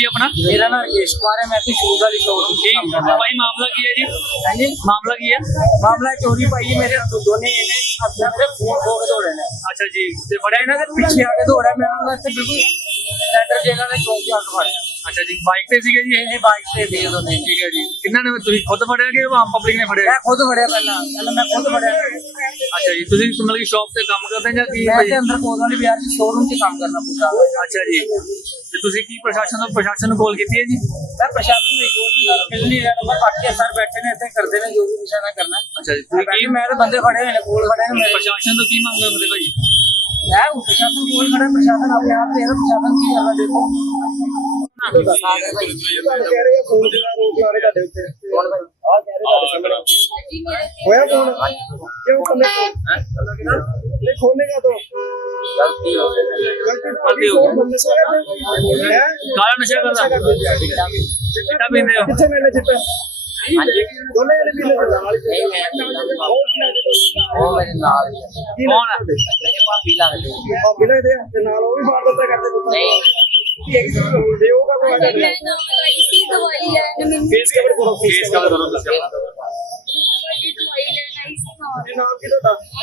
जी अपना मेरा ना यश कुमार है मैं शूज वाली शोरूम जी भाई मामला की है जी हाँ जी मामला की है मामला चोरी पाई है मेरे, ने ने मेरे तो अच्छा जी बड़े पीछे आगे दौड़ा मैं बिल्कुल तो तो अच्छा जी ਤੁਸੀਂ ਕੀ ਪ੍ਰਸ਼ਾਸਨ ਨੂੰ ਪ੍ਰਸ਼ਾਸਨ ਨੂੰ ਕਾਲ ਕੀਤੀ ਹੈ ਜੀ ਮੈਂ ਪ੍ਰਸ਼ਾਸਨ ਨੂੰ ਇੱਕ ਵੀ ਗੱਲ ਮਿਲ ਨਹੀਂ ਰਿਹਾ ਨੰਬਰ ਬਾਕੀ ਸਰ ਬੈਠੇ ਨੇ ਇੱਥੇ ਕਰਦੇ ਨੇ ਜੋ ਵੀ ਨਿਸ਼ਾਨਾ ਕਰਨਾ ਅੱਛਾ ਜੀ ਤੁਸੀਂ ਕੀ ਮੈਂ ਤਾਂ ਬੰਦੇ ਖੜੇ ਹੋਏ ਨੇ ਕੋਲ ਖੜੇ ਨੇ ਪ੍ਰਸ਼ਾਸਨ ਤੋਂ ਕੀ ਮੰਗਦੇ ਹੋ ਤੁਸੀਂ ਭਾਈ ਮੈਂ ਪ੍ਰਸ਼ਾਸਨ ਨੂੰ ਕੋਲ ਖੜੇ ਪ੍ਰਸ਼ਾਸਨ ਆਪਣੇ ਆਪ ਦੇ ਪ੍ਰਸ਼ਾਸਨ ਕੀ ਕਰਦਾ ਦੇਖੋ ਹਾਂ ਸਾਰੇ ਕਹਿ ਰਹੇ ਆ ਫੋਨ ਦੇ ਨਾਲ ਰੋਕ ਲਾ ਰਹੇ ਤੁਹਾਡੇ ਉੱਤੇ ਕੌਣ ਭਾਈ ਆਹ ਕਹਿ ਰਹੇ ਤੁਹਾਡੇ ਸਾਹਮਣੇ खोया कौन क्यों करने का ले खोलने का तो गलती हो गई गलती हो गई है कारण नशा कर रहा है तब ही मेरे किसे मिले जितने दोनों ये भी लेते हैं कौन है बिलाग दे नालो भी बात करते करते नहीं देवों का कोई नहीं तो वही है केस कवर करो केस कवर करो तो क्या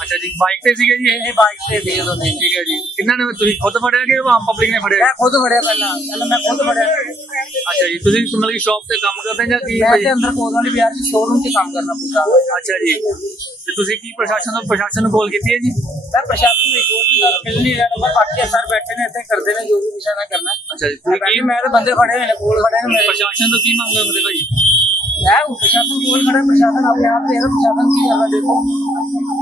ਅੱਛਾ ਜੀ ਬਾਈਕ ਤੇ ਸੀਗੇ ਜੀ ਇਹ ਬਾਈਕ ਤੇ ਸੀ ਜਦੋਂ ਨਹੀਂ ਠੀਕ ਹੈ ਜੀ ਕਿੰਨਾ ਨੇ ਤੁਸੀਂ ਖੁਦ ਫੜਿਆ ਕਿ ਆਮ ਪਬਲਿਕ ਨੇ ਫੜਿਆ ਮੈਂ ਖੁਦ ਫੜਿਆ ਪਹਿਲਾਂ ਪਹਿਲਾਂ ਮੈਂ ਖੁਦ ਫੜਿਆ ਅੱਛਾ ਜੀ ਤੁਸੀਂ ਸੁਣ ਲਈ ਸ਼ਾਪ ਤੇ ਕੰਮ ਕਰਦੇ ਜਾਂ ਕੀ ਮੈਂ ਤੇ ਅੰਦਰ ਕੋਲ ਵਾਲੀ ਬਿਆਰ ਦੀ ਸ਼ੋਰੂਮ ਤੇ ਕੰਮ ਕਰਨਾ ਪੁੱਛਦਾ ਅੱਛਾ ਜੀ ਤੇ ਤੁਸੀਂ ਕੀ ਪ੍ਰਸ਼ਾਸਨ ਤੋਂ ਪ੍ਰਸ਼ਾਸਨ ਨੂੰ ਕਾਲ ਕੀਤੀ ਹੈ ਜੀ ਮੈਂ ਪ੍ਰਸ਼ਾਸਨ ਨੂੰ ਇੱਕ ਵਾਰ ਵੀ ਗੱਲ ਮਿਲ ਨਹੀਂ ਰਿਹਾ ਨਾ ਬਾਕੀ ਸਰ ਬੈਠੇ ਨੇ ਇੱਥੇ ਕਰਦੇ ਨੇ ਜੋ ਵੀ ਨਿਸ਼ਾਨਾ ਕਰਨਾ ਅੱਛਾ ਜੀ ਤੁਸੀਂ ਕੀ ਮੈਂ ਤੇ ਬੰਦੇ ਖੜੇ ਨੇ ਕੋਲ ਖੜੇ ਨੇ ਪ੍ਰਸ਼ਾਸਨ ਤੋਂ ਕੀ ਮੰਗਦੇ ਹੋ ਭਾਈ ਮੈਂ ਉਹ ਪ੍ਰਸ਼ਾਸਨ ਕੋਲ ਖੜਾ ਪ੍ਰਸ਼ਾਸਨ ਆਪਣੇ ਆਪ ਤੇ ਇਹਦਾ ਪ੍ਰਸ਼ਾਸਨ ਕੀ ਕਰਦਾ ਦੇਖੋ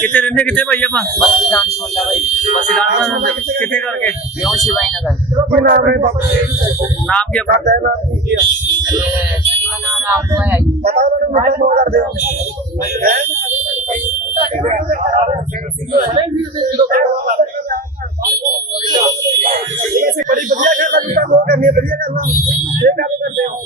ਕਿੱਥੇ ਰਹਿੰਦੇ ਕਿੱਥੇ ਭਾਈ ਆਪਾਂ ਬਸੀ ਦਾਨ ਸੁਣਦਾ ਭਾਈ ਬਸੀ ਦਾਨ ਸੁਣਦਾ ਕਿੱਥੇ ਕਰਕੇ ਵਿਉਂ ਸ਼ਿਵਾਈ ਨਗਰ ਕੀ ਨਾਮ ਹੈ ਬਾਬਾ ਨਾਮ ਕੀ ਆਪਣਾ ਹੈ ਨਾਮ ਕੀ ਹੈ बड़ी बढ़िया गल करनी है बढ़िया गल